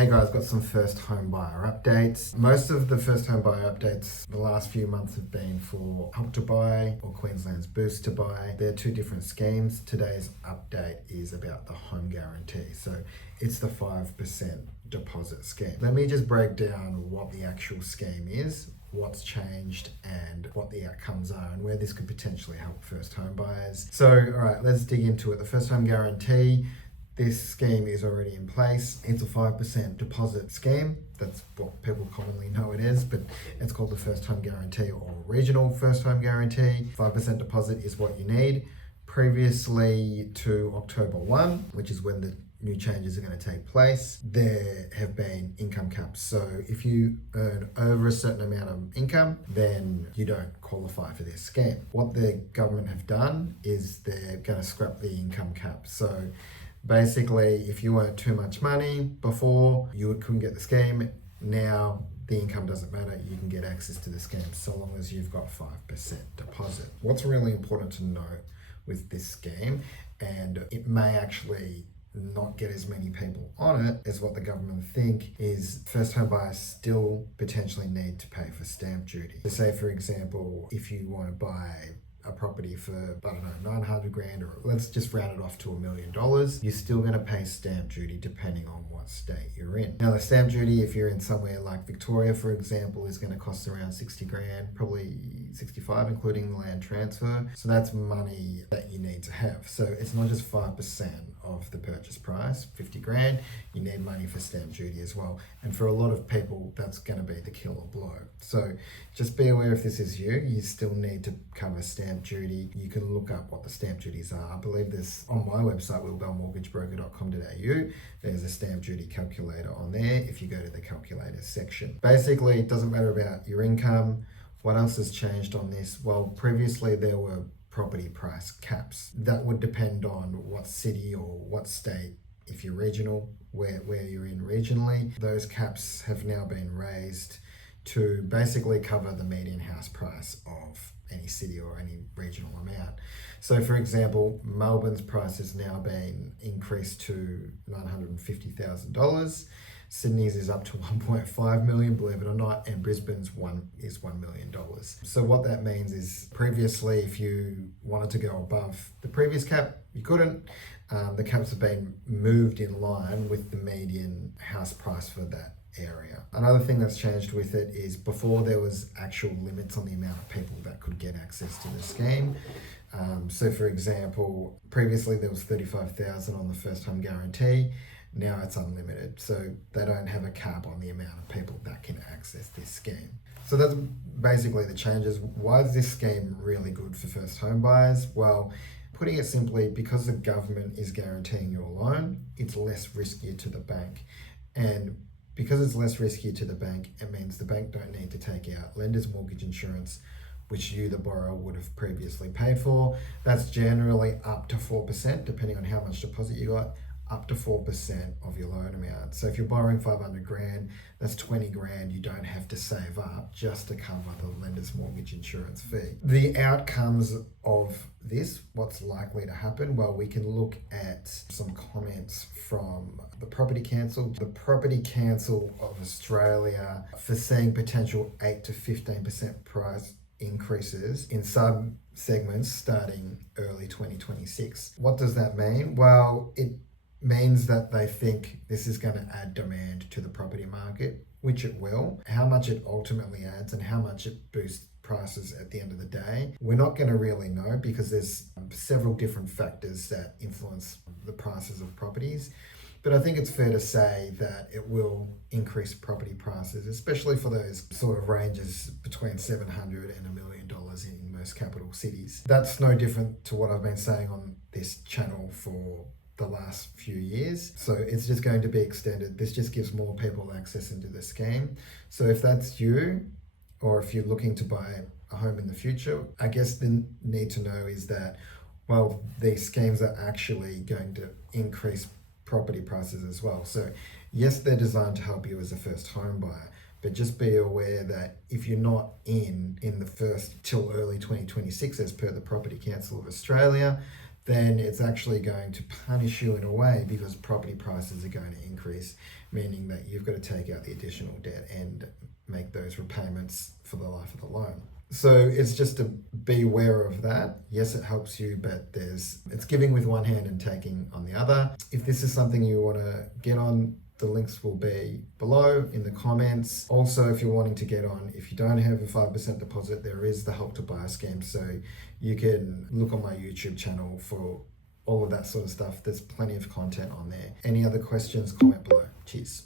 Hey guys, got some first home buyer updates. Most of the first home buyer updates the last few months have been for Help to Buy or Queensland's Boost to Buy. They're two different schemes. Today's update is about the home guarantee. So it's the 5% deposit scheme. Let me just break down what the actual scheme is, what's changed and what the outcomes are and where this could potentially help first home buyers. So, all right, let's dig into it. The first home guarantee, this scheme is already in place. It's a 5% deposit scheme. That's what people commonly know it is, but it's called the first home guarantee or regional first home guarantee. 5% deposit is what you need. Previously to October 1, which is when the new changes are going to take place, there have been income caps. So if you earn over a certain amount of income, then you don't qualify for this scheme. What the government have done is they're going to scrap the income cap. So basically, if you earned too much money before, you couldn't get the scheme. Now the income doesn't matter, you can get access to the scheme so long as you've got 5% deposit. What's really important to note with this scheme, and it may actually not get as many people on it as what the government think, is first home buyers still potentially need to pay for stamp duty. So say for example, if you want to buy a property for, I don't know, 900 grand, or let's just round it off to $1 million, you're still going to pay stamp duty depending on what state you're in. Now the stamp duty, if you're in somewhere like Victoria, for example, is going to cost around 60 grand, probably 65, including the land transfer. So that's money that you need to have. So it's not just 5% of the purchase price, 50 grand, you need money for stamp duty as well. And for a lot of people, that's going to be the killer blow. So just be aware, if this is you, you still need to cover stamp duty. You can look up what the stamp duties are. I believe there's on my website, willbellmortgagebroker.com.au, there's a stamp duty calculator on there if you go to the calculator section. Basically, it doesn't matter about your income. What else has changed on this? Well, previously there were property price caps. That would depend on what city or what state, if you're regional, where you're in regionally. Those caps have now been raised to basically cover the median house price of any city or any regional amount. So for example, Melbourne's price has now been increased to $950,000. Sydney's is up to 1.5 million, believe it or not, and Brisbane's is $1 million. So what that means is previously, if you wanted to go above the previous cap, you couldn't. The caps have been moved in line with the median house price for that area. Another thing that's changed with it is before there was actual limits on the amount of people that could get access to the scheme. So for example, previously there was 35,000 on the first home guarantee. Now it's unlimited, so they don't have a cap on the amount of people that can access this scheme. So that's basically the changes. Why is this scheme really good for first home buyers? Well, putting it simply, because the government is guaranteeing your loan, it's less riskier to the bank. And because it's less riskier to the bank, it means the bank don't need to take out lender's mortgage insurance, which you, the borrower, would have previously paid for. That's generally up to 4%, depending on how much deposit you got, up to 4% of your loan amount. So if you're borrowing 500 grand, that's 20 grand you don't have to save up just to cover the lender's mortgage insurance fee. The outcomes of this, what's likely to happen? Well, we can look at some comments from the Property Council. The Property Council of Australia foreseeing potential 8 to 15% price increases in sub segments starting early 2026. What does that mean? Well, it means that they think this is going to add demand to the property market, which it will. How much it ultimately adds and how much it boosts prices at the end of the day, we're not going to really know, because there's several different factors that influence the prices of properties. But I think it's fair to say that it will increase property prices, especially for those sort of ranges between $700 and $1 million in most capital cities. That's no different to what I've been saying on this channel for the last few years. So it's just going to be extended. This just gives more people access into the scheme. So if that's you, or if you're looking to buy a home in the future, I guess the need to know is that, well, these schemes are actually going to increase property prices as well. So yes, they're designed to help you as a first home buyer, but just be aware that if you're not in the first till early 2026, as per the Property Council of Australia, then it's actually going to punish you in a way, because property prices are going to increase, meaning that you've got to take out the additional debt and make those repayments for the life of the loan. So it's just to be aware of that. Yes, it helps you, but it's giving with one hand and taking on the other. If this is something you want to get on, the links will be below in the comments. Also, if you're wanting to get on, if you don't have a 5% deposit, there is the Help to Buy scheme. So you can look on my YouTube channel for all of that sort of stuff. There's plenty of content on there. Any other questions, comment below. Cheers.